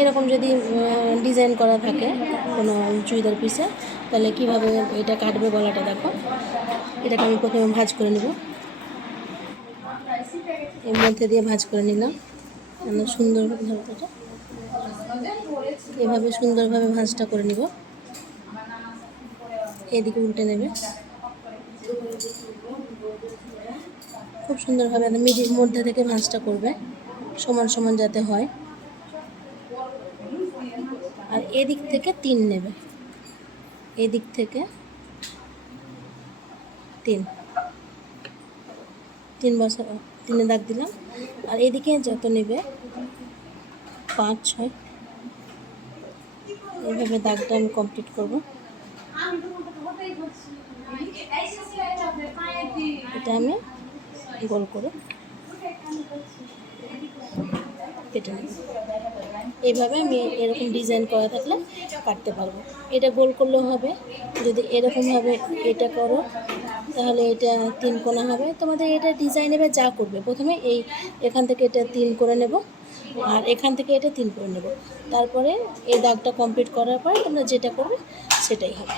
এরকম যদি ডিজাইন করা থাকে কোনো চুড়িদার পিসে, তাহলে কীভাবে এটা কাটবে গলাটা দেখো। এটাকে আমি প্রথমে ভাঁজ করে নেব, এর মধ্যে দিয়ে ভাঁজ করে নিলাম। সুন্দর এটা এভাবে সুন্দরভাবে ভাঁজটা করে নিব। এদিকে উল্টে নেবে, খুব সুন্দরভাবে মিডির মধ্যে থেকে ভাঁজটা করবে, সমান সমান যাতে হয়। আর এদিক থেকে 3 নেবে, এদিক থেকে 3 বছর 3-এ দাগ দিলাম। আর এদিকে যত নেবে 5-6 এইভাবে দাগটা আমি কমপ্লিট করব। এটা আমি গোল করে কেটে নেব। এইভাবে আমি এরকম ডিজাইন করা থাকলে কাটতে পারবো। এটা গোল করলেও হবে, যদি এরকমভাবে এটা করো তাহলে এটা 3 কোণা হবে। তোমাদের এটা ডিজাইন এবার যা করবে, প্রথমে এখান থেকে এটা 3 করে নেব, আর এখান থেকে এটা 3 করে নেব। তারপরে এই দাগটা কমপ্লিট করার পরে তোমরা যেটা করবে সেটাই হবে।